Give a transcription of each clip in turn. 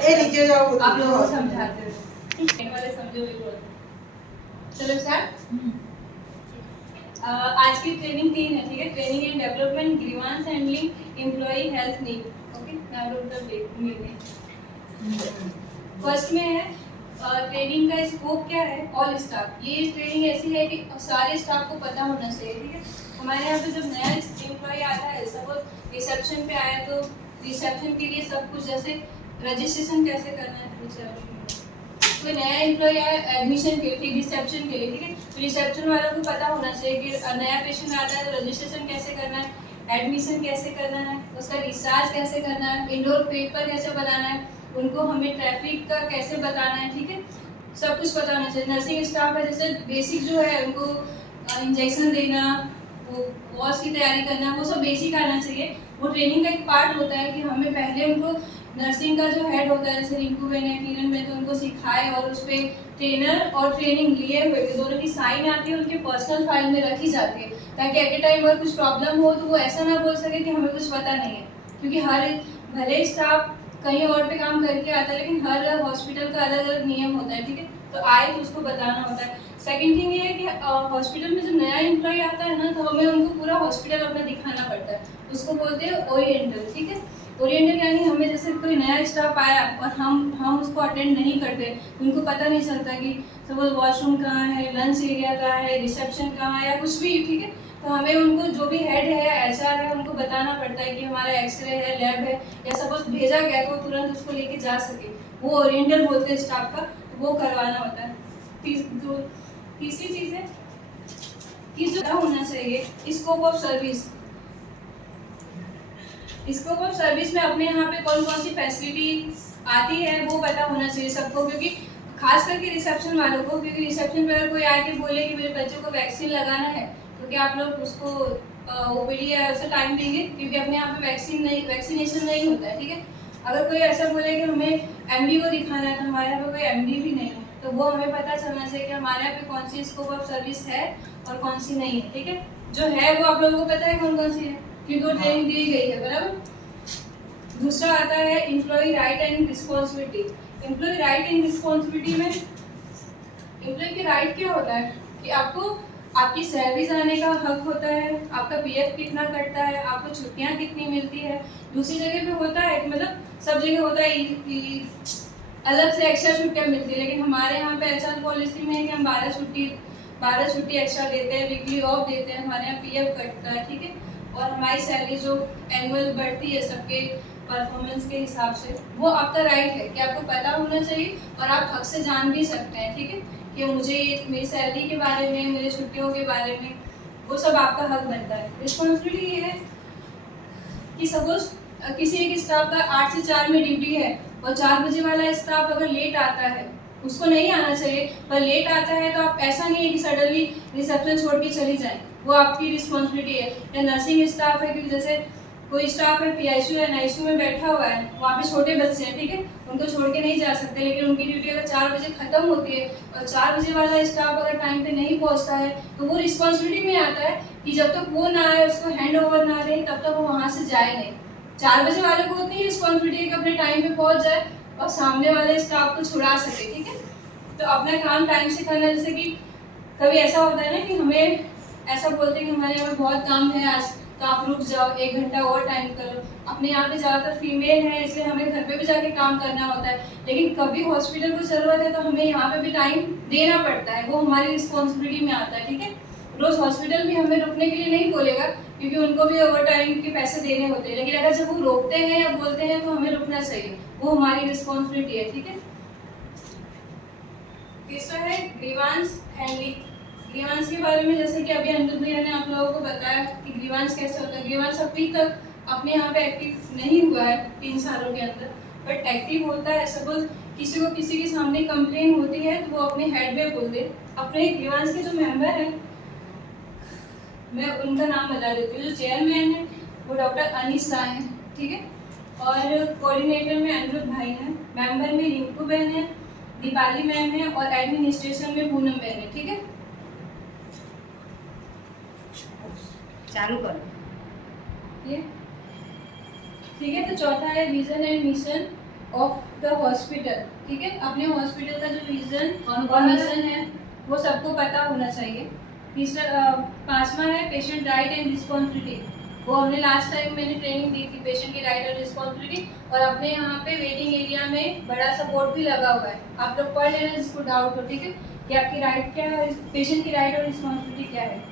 ए नीचे जाओ, आप लोगों को समझाते थे वाले समझो भी बोल। चलो स्टार्ट। आज की ट्रेनिंग 3 है, ठीक है। Training and development, grievance handling, employee health need. Okay, now do the meaning. First में है ट्रेनिंग का स्कोप क्या है, ऑल स्टाफ। ये ट्रेनिंग ऐसी है कि सारे स्टाफ को पता होना चाहिए, ठीक है। हमारे यहाँ पे जब नया एम्प्लॉय आता है, सपोज रिसेप्शन पे आया, तो रिसेप्शन के लिए सब कुछ, जैसे रजिस्ट्रेशन कैसे करना है रिसेप्शन, कोई नया एम्प्लॉय आया एडमिशन के लिए, रिसेप्शन के लिए, ठीक है। तो रिसेप्शन वालों को पता होना चाहिए कि नया पेशेंट आता है तो रजिस्ट्रेशन कैसे करना है, एडमिशन कैसे करना है, उसका डिस्चार्ज कैसे करना है, इंडोर पेपर कैसे बनाना है, उनको हमें ट्रैफिक का कैसे बताना है, ठीक है। सब कुछ पता होना चाहिए। नर्सिंग स्टाफ है, जैसे बेसिक जो है उनको इंजेक्शन देना, वो वॉश की तैयारी करना, वो सब बेसिक आना चाहिए। वो ट्रेनिंग का एक पार्ट होता है कि हमें पहले उनको नर्सिंग का जो हेड होता है, जैसे रिंकू बहन है, किरण बहन, तो उनको सिखाए और उस पर ट्रेनर और ट्रेनिंग लिए हुए दोनों की साइन आती है, उनके पर्सनल फाइल में रखी जाती है, ताकि एट ए टाइम अगर कुछ प्रॉब्लम हो तो वो ऐसा ना बोल सके कि हमें कुछ पता नहीं है। क्योंकि हर भले स्टाफ कहीं और पे काम करके आता है, लेकिन हर हॉस्पिटल का अलग अलग नियम होता है, ठीक है। तो आए तो उसको बताना होता है। सेकेंड थिंग ये है कि हॉस्पिटल में जब नया एम्प्लॉय आता है ना, तो हमें उनको पूरा हॉस्पिटल अपना दिखाना पड़ता है। उसको बोलते हैं ओरिएंटल, ठीक है। ओरिएंटल यानी हमें जैसे कोई नया स्टाफ आया और हम उसको अटेंड नहीं करते, उनको पता नहीं चलता कि सपोज वॉशरूम कहाँ है, लंच एरिया कहाँ है, रिसेप्शन कहाँ है, या कुछ भी, ठीक है। तो हमें उनको जो भी हेड है, एचआर है, उनको बताना पड़ता है कि हमारा एक्सरे है, लैब है, या सपोज भेजा गया तो तुरंत उसको लेके जा सके। वो ओरिएंटल बोलते हैं स्टाफ का, वो करवाना होता है। तीसरी चीज़ है कि जो होना चाहिए scope of service. Scope of service में अपने यहाँ पे कौन कौन सी फैसिलिटी आती है वो पता होना चाहिए सबको, क्योंकि खास करके रिसेप्शन वालों को, क्योंकि रिसेप्शन पे अगर कोई आके बोले कि मेरे बच्चों को वैक्सीन लगाना है, तो क्या आप लोग उसको ओपीडी या ऐसा टाइम देंगे? क्योंकि अपने यहाँ पे वैक्सीनेशन नहीं होता है, ठीक है। अगर कोई ऐसा बोले कि हमें एमडी को दिखाना है, तो हमारे यहाँ पे कोई एमडी भी नहीं है, तो वो हमें पता चलना चाहिए कि हमारे यहाँ पे कौन सी स्कोप ऑफ सर्विस है और कौन सी नहीं है, ठीक है। जो है वो आप लोगों को पता है कौन कौन सी है, क्योंकि वो ट्रेनिंग दी गई है, बराबर। दूसरा आता है employee right and responsibility. Employee right and responsibility में एम्प्लॉय की राइट क्या होता है कि आपको आपकी सैलरीज आने का हक होता है, आपका पीएफ कितना कटता है, आपको छुट्टियां कितनी मिलती है। दूसरी जगह पे होता है कि मतलब सब जगह होता है अलग से एक्स्ट्रा छुट्टियां मिलती है, लेकिन हमारे यहाँ पे एचआर पॉलिसी में है कि हम 12 छुट्टी एक्स्ट्रा देते हैं, वीकली ऑफ देते हैं, हमारे यहाँ पीएफ कटता है, ठीक है। और हमारी सैलरी जो एनुअल बढ़ती है सबके परफॉर्मेंस के हिसाब से, वो आपका राइट है कि आपको पता होना चाहिए और आप हक से जान भी सकते हैं, ठीक है, कि मुझे मेरी सैलरी के बारे में, मेरे छुट्टियों के बारे में, वो सब आपका हक बनता है। रिस्पॉन्सिबिलिटी ये है कि सपोज किसी एक स्टाफ का 8 से 4 में ड्यूटी है और 4 बजे वाला स्टाफ अगर लेट आता है, उसको नहीं आना चाहिए, पर लेट आता है, तो आप ऐसा नहीं है कि सडनली रिसेप्शन छोड़ के चली जाए, वो आपकी रिस्पॉन्सिबिलिटी है। या नर्सिंग स्टाफ है, क्योंकि जैसे कोई स्टाफ है पीआईसीयू या एनआईसीयू में बैठा हुआ है, वहाँ पे छोटे बच्चे हैं, ठीक है, उनको छोड़ के नहीं जा सकते, लेकिन उनकी ड्यूटी अगर 4 बजे खत्म होती है और 4 बजे वाला स्टाफ अगर टाइम पे नहीं पहुँचता है, तो वो रिस्पॉन्सिबिलिटी में आता है कि जब तक वो ना आए, उसको हैंड ओवर ना दे, तब तक वो वहाँ से जाए नहीं। 4 बजे वाले को उतनी रिस्पॉन्सिबिलिटी है कि अपने टाइम पे पहुँच जाए और सामने वाले स्टाफ को छुड़ा सके, ठीक है। तो अपना काम टाइम से करना। जैसे कि कभी ऐसा होता है ना कि हमें ऐसा बोलते हैं कि हमारे यहाँ बहुत काम है आज, तो आप रुक जाओ, 1 घंटा और टाइम करो। अपने यहाँ पे ज़्यादातर फीमेल है, इसलिए हमें घर पे भी जाके काम करना होता है, लेकिन कभी हॉस्पिटल को ज़रूरत है तो हमें यहाँ पे भी टाइम देना पड़ता है, वो हमारी रिस्पॉन्सिबिलिटी में आता है, ठीक है। रोज़ हॉस्पिटल भी हमें रुकने के लिए नहीं बोलेगा, क्योंकि उनको भी ओवर टाइम के पैसे देने होते हैं, लेकिन अगर जब वो रोकते हैं या बोलते हैं तो हमें रुकना चाहिए, वो हमारी रिस्पॉन्सिबिलिटी है, ठीक है। तीसरा है ग्रीवांस हैंडलिंग। ग्रीवांस के बारे में जैसे कि अभी अनिरुद्ध भैया ने आप लोगों को बताया कि ग्रीवांस कैसे होता है। ग्रीवांस अभी तक अपने यहाँ पे एक्टिव नहीं हुआ है 3 सालों के अंदर, बट एक्टिव होता है। सपोज किसी को किसी के सामने कंप्लेन होती है तो वो अपने हेड पे बोल दे। अपने ग्रीवांस के जो मेंबर हैं, मैं उनका नाम बता देती हूँ। जो चेयरमैन है वो डॉक्टर अनीस राय हैं, ठीक है, और कोऑर्डिनेटर में अनिरुद्ध भाई हैं, मेंबर में रिंकू बहन है, दीपाली मैम है, और एडमिनिस्ट्रेशन में पूनम बहन है, ठीक है। चालू करो ये ठीक है। तो चौथा है vision and mission. Of the hospital, ठीक है। अपने हॉस्पिटल का जो रीजन और मिशन है वो सबको पता होना चाहिए। तीसरा 5वां है पेशेंट राइट एंड रिस्पॉन्सिबिलिटी। वो हमने लास्ट टाइम मैंने ट्रेनिंग दी थी पेशेंट की राइट और रिस्पॉन्सिबिलिटी, और अपने यहाँ पे वेटिंग एरिया में बड़ा सा बोर्ड भी लगा हुआ है, आप लोग पढ़ लेना जिसको डाउट हो, ठीक है, कि आपकी राइट क्या है, पेशेंट की राइट और रिस्पॉन्सिबिलिटी क्या है।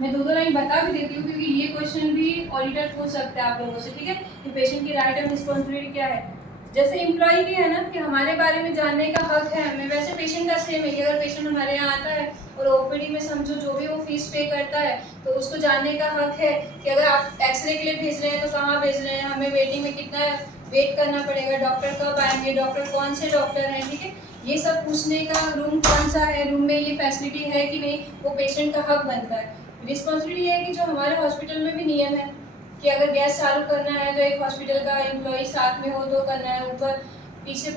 मैं 2 लाइन बता भी देती हूँ क्योंकि ये क्वेश्चन भी ऑडिटर पूछ सकता है आप लोगों से, ठीक है, कि पेशेंट की राइट और रिस्पॉन्सिबिलिटी क्या है। जैसे एम्प्लॉय की है ना कि हमारे बारे में जानने का हक है हमें, वैसे पेशेंट का सेम है कि अगर पेशेंट हमारे यहाँ आता है और ओपीडी में समझो जो भी वो फीस पे करता है तो उसको जानने का हक है कि अगर आप एक्सरे के लिए भेज रहे हैं तो कहाँ भेज रहे हैं, हमें वेटिंग में कितना वेट करना पड़ेगा, डॉक्टर कब आएंगे, डॉक्टर कौन से डॉक्टर हैं, ठीक है, ये सब पूछने का रूम कौन सा है, रूम में ये फैसिलिटी है कि नहीं, वो पेशेंट का हक बनता है। रिस्पॉन्सिबिलिटी है कि जो हमारे हॉस्पिटल में भी नियम है कि अगर गैस चालू करना है तो एक हॉस्पिटल का एम्प्लॉय साथ में हो तो करना है, ऊपर पीछे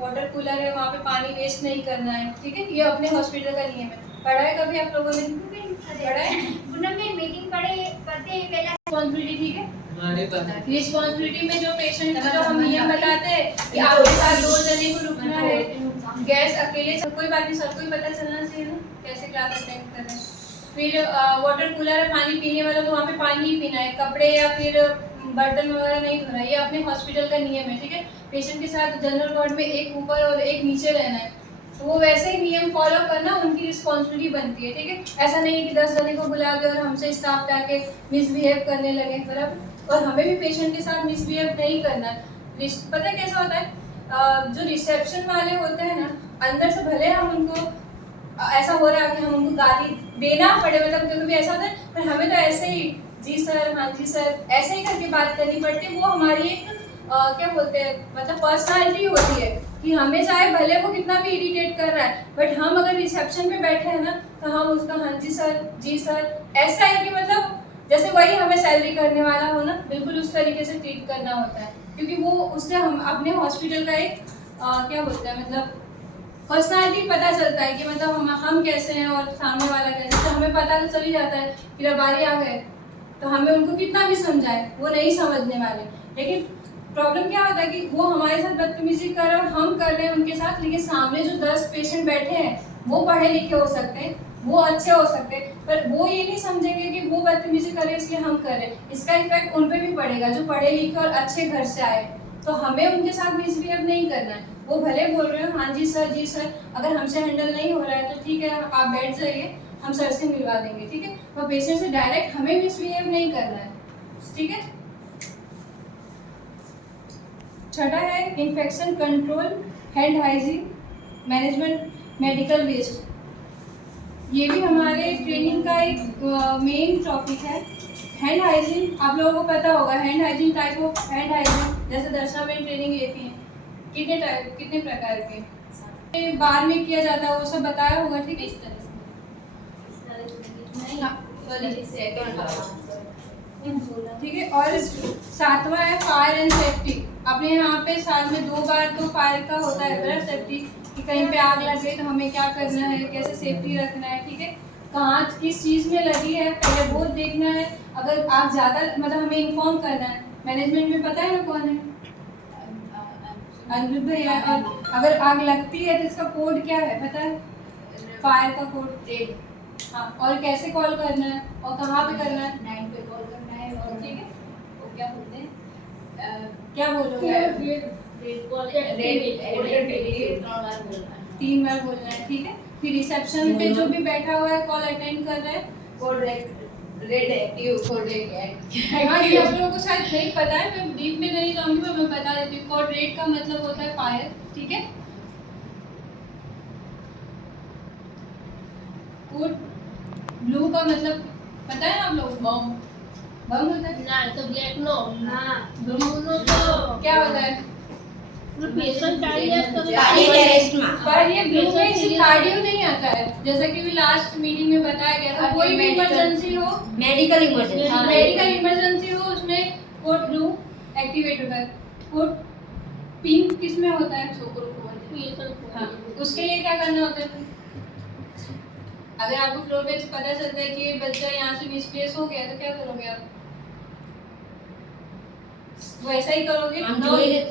वाटर कूलर है वहाँ पे पानी वेस्ट नहीं करना है, ठीक है, ये अपने हॉस्पिटल का नियम है। पढ़ा है कभी आप लोगों ने? पढ़ा है? मीटिंग पढ़े करते हैं पहला रिस्पॉन्सिबिलिटी, ठीक है, हमारे पास रिस्पॉन्सिबिलिटी में जो पेशेंट का जो हम नियम बताते हैं कि आपके साथ 2 जने को रुकना है, गैस अकेले कोई बात नहीं, सबको ही पता चलना चाहिए ना कैसे क्लास अटेंड कर रहे हैं। फिर वाटर कूलर है, पानी पीने वाला तो वहाँ पे पानी ही पीना है, कपड़े या फिर बर्तन वगैरह नहीं धोना, ये अपने हॉस्पिटल का नियम है, ठीक है। पेशेंट के साथ जनरल वार्ड में एक ऊपर और एक नीचे रहना है, तो वो वैसे ही नियम फॉलो करना उनकी रिस्पॉन्सिबिलिटी बनती है, ठीक है। ऐसा नहीं है कि 10 जने को बुला के और हमसे स्टाफ पे आके मिसबिहेव करने लगे, बराबर, और हमें भी पेशेंट के साथ मिसबिहेव नहीं करना है। पता है कैसा होता है, जो रिसेप्शन वाले होते हैं ना, अंदर से भले हम उनको ऐसा हो रहा है कि हम उनको गाली देना पड़े, मतलब कभी कभी ऐसा होता है, पर हमें तो ऐसे ही जी सर, हाँ जी सर, ऐसे ही करके बात करनी पड़ती है। वो हमारी एक क्या बोलते हैं, मतलब पर्सनालिटी होती है कि हमें चाहे भले वो कितना भी इरिटेट कर रहा है, बट हम अगर रिसेप्शन पे बैठे हैं ना तो हम उसका हाँ जी सर, जी सर, ऐसा है कि मतलब जैसे वही हमें सैलरी करने वाला हो ना, बिल्कुल उस तरीके से ट्रीट करना होता है, क्योंकि वो उससे हम अपने हॉस्पिटल का एक क्या बोलते हैं, मतलब पर्सनालिटी पता चलता है कि मतलब हम कैसे हैं और सामने वाला कैसे, तो हमें पता तो चल ही जाता है कि रबारी आ गए तो हमें उनको कितना भी समझाए वो नहीं समझने वाले। लेकिन प्रॉब्लम क्या होता है कि वो हमारे साथ बदतमीजी कर रहे हैं और हम कर रहे हैं उनके साथ, लेकिन सामने जो 10 पेशेंट बैठे हैं वो पढ़े लिखे हो सकते हैं, वो अच्छे हो सकते हैं, पर वो ये नहीं समझेंगे कि वो बदतमीजी कर रहे हैं इसलिए हम कर रहे हैं। इसका इफेक्ट उन पर भी पड़ेगा जो पढ़े लिखे और अच्छे घर से आए, तो हमें उनके साथ मिसबिहेव नहीं करना है। वो भले बोल रहे हो हाँ जी सर, जी सर, अगर हमसे हैंडल नहीं हो रहा है तो ठीक है आप बैठ जाइए, हम सर से मिलवा देंगे, ठीक है, तो पेशेंट से डायरेक्ट हमें मिसबिहेव नहीं करना है, ठीक है। छठा है infection control, hand hygiene management, medical waste. ये भी हमारे ट्रेनिंग का एक मेन टॉपिक है। हैंड हाइजीन आप लोगों को पता होगा, hand hygiene type of hand hygiene, जैसे दर्शना में ट्रेनिंग लेती हैं कितने प्रकार के बार में किया जाता है वो सब बताया होगा, ठीक है। ठीक है, और 7वां है फायर एंड सेफ्टी। अपने यहाँ पे साल में 2 बार तो फायर का होता है, फायर सेफ्टी, कि कहीं पे आग लग गई तो हमें क्या करना है, कैसे सेफ्टी रखना है, ठीक है, कहाँ किस चीज़ में लगी है पहले वो देखना है। अगर आग ज़्यादा मतलब हमें इन्फॉर्म करना है, मैनेजमेंट में पता है ना कौन है, अनिरुद्ध भैया। और अगर आग लगती है तो इसका कोड क्या है पता है, फायर का कोड, हाँ, और कैसे कॉल करना है और कहाँ पे करना है, 9 पे कॉल करना है, और ठीक है, वो क्या बोलते हैं, क्या बोलोगे, रेड कॉल, रेड 3 बार बोलना है, ठीक है। फिर रिसेप्शन पे जो भी बैठा हुआ है कॉल अटेंड कर रहा है, code red active, code red हाँ, ये आप लोगों को शायद नहीं पता है, मैं डीप में नहीं जाऊंगी, पर मैं बता देती हूँ। कोड रेड का मतलब होता है फायर, ठीक है। कोड ब्लू का मतलब पता है आप लोगों को, बम होता है ना, तो ब्लैक नो, हाँ, ब्लू तो क्या होता है, पेशेंट चाहिए तो पर ये ब्लू में सिर्फ कार्डियो नहीं आता है, जैसा कि भी लास्ट मीटिंग में बताया गया था, कोई भी इमरजेंसी हो, मेडिकल इमरजेंसी, मेडिकल इमरजेंसी हो, उसमें कोड ब्लू एक्टिवेट होता है। कोड पिंक किस में होता है, हाँ, उसके लिए क्या करना होता है, अगर आपको फ्लोर पे पता चलता है कि ये बच्चा यहाँ से मिसप्लेस हो गया तो क्या करोगे आप, वो ऐसा ही करोगे, हम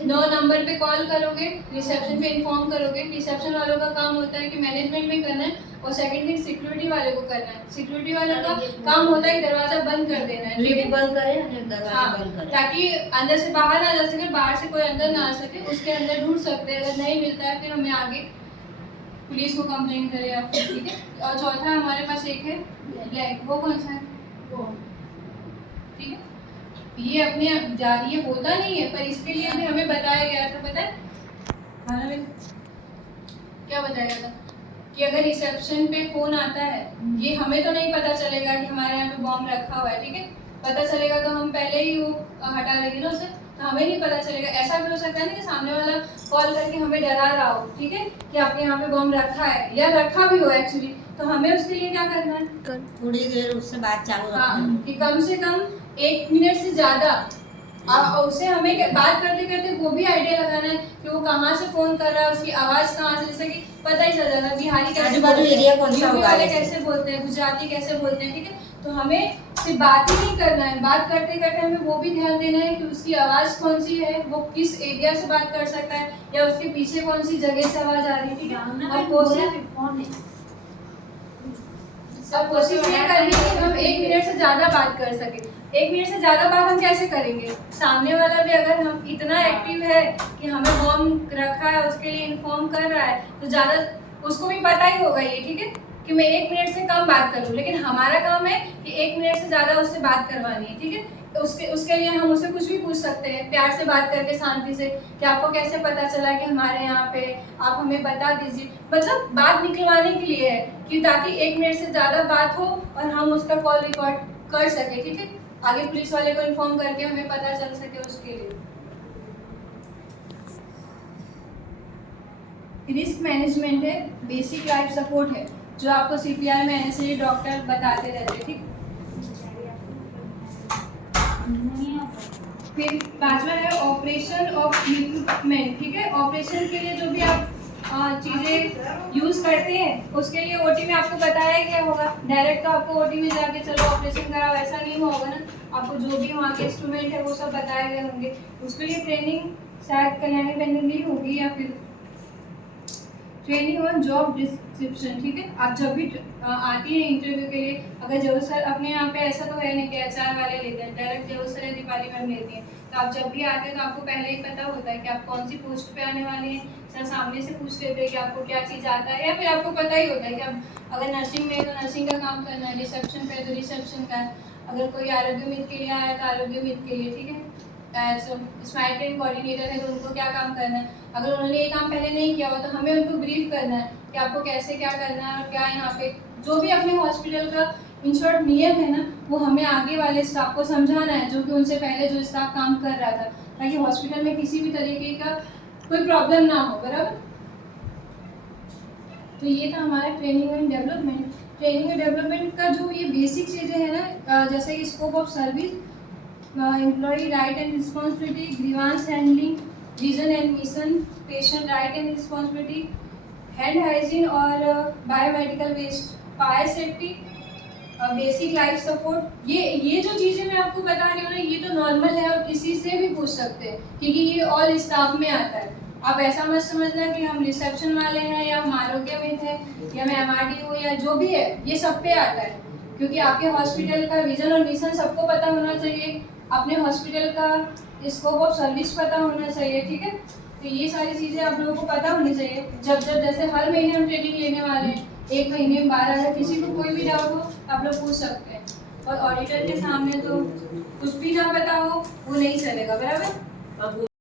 9 नंबर पे कॉल करोगे, रिसेप्शन पे इन्फॉर्म करोगे। रिसेप्शन वालों का काम होता है कि मैनेजमेंट में करना है, और सेकंड थिंग सिक्योरिटी वाले को करना है। सिक्योरिटी वाले का काम होता है कि दरवाजा बंद कर देना है, ठीक है, बंद करे और दरवाजा हाँ, बंद करे, ताकि अंदर से बाहर ना जा सके, बाहर से कोई अंदर ना आ सके। उसके अंदर ढूंढ सकते हैं, अगर नहीं मिलता है फिर हमें आगे पुलिस को कंप्लेन करें आप, ठीक है। और चौथा हमारे पास एक है ब्लैक, वो कौन सा है, ठीक है। ये अपने ये होता नहीं है, पर इसके लिए भी हमें बताया गया था, पता है खाना में क्या बताया गया था कि अगर रिसेप्शन पे फोन आता है, ये हमें तो नहीं पता चलेगा कि हमारे यहाँ पे बॉम्ब रखा हुआ है, ठीक है। पता चलेगा तो हम पहले ही वो हटा देंगे ना उसे, तो हमें नहीं पता चलेगा। ऐसा भी हो सकता है ना कि सामने वाला कॉल करके हमें डरा रहा हो, ठीक है, कि आपके यहाँ पे बॉम्ब रखा है, या रखा भी हो एक्चुअली, तो हमें उसके लिए क्या करना है, थोड़ी देर उससे बात चालू रखना हाँ, है। कि कम से कम 1 मिनट से ज्यादा उससे हमें बात करते करते वो भी आइडिया लगाना है कि वो कहाँ से फोन कर रहा है, उसकी आवाज कहाँ से, जैसे कि पता ही चल जाता है बिहारी कैसे आजू-बाजू बोलते एरिया हैं, कौन सा यूपी होगा वाले जैसे। कैसे बोलते हैं, गुजराती कैसे बोलते हैं, ठीक है। तो हमें सिर्फ बात ही नहीं करना है, बात करते करते हमें वो भी ध्यान देना है कि उसकी आवाज कौन सी है, वो किस एरिया से बात कर सकता है, या उसके पीछे कौन सी जगह से आवाज आ रही है, ठीक है। और कोशिश ये करनी है कि हम 1 मिनट से ज्यादा बात कर सके। 1 मिनट से ज्यादा बात हम कैसे करेंगे, सामने वाला भी अगर हम इतना एक्टिव है कि हमें बॉम्ब रखा है उसके लिए इन्फॉर्म कर रहा है, तो ज्यादा उसको भी पता ही होगा ये, ठीक है, कि मैं 1 मिनट से कम बात करूं। लेकिन हमारा काम है कि 1 मिनट से ज्यादा उससे बात करवानी है, ठीक है। तो उसके लिए हम उससे कुछ भी पूछ सकते हैं, प्यार से बात करके, शांति से, कि आपको कैसे पता चला कि हमारे यहाँ पे, आप हमें बता दीजिए। मतलब बात निकलवाने के लिए है कि ताकि 1 मिनट से ज़्यादा बात हो और हम उसका कॉल रिकॉर्ड कर सके, ठीक है, आगे पुलिस वाले को इन्फॉर्म करके हमें पता चल सके उसके लिए। रिस्क मैनेजमेंट है, बेसिक लाइफ सपोर्ट है, जो आपको CPR में एनएसए डॉक्टर बताते रहते हैं, ठीक। फिर 5वां है ऑपरेशन ऑफ इक्विपमेंट, ठीक है। ऑपरेशन के लिए जो भी आप चीज़ें यूज़ करते हैं, उसके लिए OT में आपको बताया गया होगा। डायरेक्ट तो आपको OT में जाके चलो ऑपरेशन कराओ ऐसा नहीं होगा ना, आपको जो भी वहाँ के इंस्ट्रूमेंट है वो सब बताए गए होंगे। उसके लिए ट्रेनिंग शायद कल्याणी बहन ली होगी, या फिर ट्रेनिंग ऑन जॉब डिस्क्रिप्शन, ठीक है। आप जब भी आती है इंटरव्यू के लिए, अगर जरूर सर अपने यहाँ पे ऐसा तो है नहीं कि HR वाले लेते हैं, डायरेक्ट जरूर सर या दीपाली मैम लेती हैं, तो आप जब भी आते हैं तो आपको पहले ही पता होता है कि आप कौन सी पोस्ट पे आने वाले हैं। सर सामने से पूछ लेते हैं कि आपको क्या चीज़ आता है, या फिर आपको पता ही होता है कि आप अगर नर्सिंग में है तो नर्सिंग का काम करना है, रिसेप्शन पे है तो रिसेप्शन का है, अगर कोई आरोग्य मित्र के लिए आया तो आरोग्य मित्र के लिए, ठीक है। स्माइल ट्रेन कोऑर्डिनेटर है तो उनको क्या काम करना है, अगर उन्होंने ये काम पहले नहीं किया हुआ तो हमें उनको ब्रीफ करना है कि आपको कैसे क्या करना है, और क्या यहाँ पे जो भी अपने हॉस्पिटल का इन शॉर्ट नियम है ना, वो हमें आगे वाले स्टाफ को समझाना है, जो कि उनसे पहले जो स्टाफ काम कर रहा था, ताकि हॉस्पिटल में किसी भी तरीके का कोई प्रॉब्लम ना हो, बराबर। तो ये था हमारा training and development. Training and development का जो ये बेसिक चीज़ें हैं ना, जैसे कि scope of service, employ right and responsibility, grievance handling, vision and mission, patient right and responsibility, hand hygiene और biomedical waste, fire safety, basic life support. ये जो चीज़ें मैं आपको बता रही हूँ ना, ये तो नॉर्मल है और किसी से भी पूछ सकते हैं, क्योंकि ये ऑल स्टाफ में आता है। आप ऐसा मत समझना कि हम रिसेप्शन वाले हैं या हम आरोग्य मित्र हैं या मैं MRD हूँ या जो भी है, ये सब पे आता है, क्योंकि आपके हॉस्पिटल का विजन और मिशन सबको पता होना चाहिए, अपने हॉस्पिटल का स्कोप ऑफ सर्विस पता होना चाहिए, ठीक है। तो ये सारी चीज़ें आप लोगों को पता होनी चाहिए। जब जैसे हर महीने हम ट्रेनिंग लेने वाले हैं, 1 महीने में 12,000, किसी को कोई भी डाउट हो आप लोग पूछ सकते हैं, और ऑडिटर के सामने तो कुछ भी ना पता हो वो नहीं चलेगा, बराबर।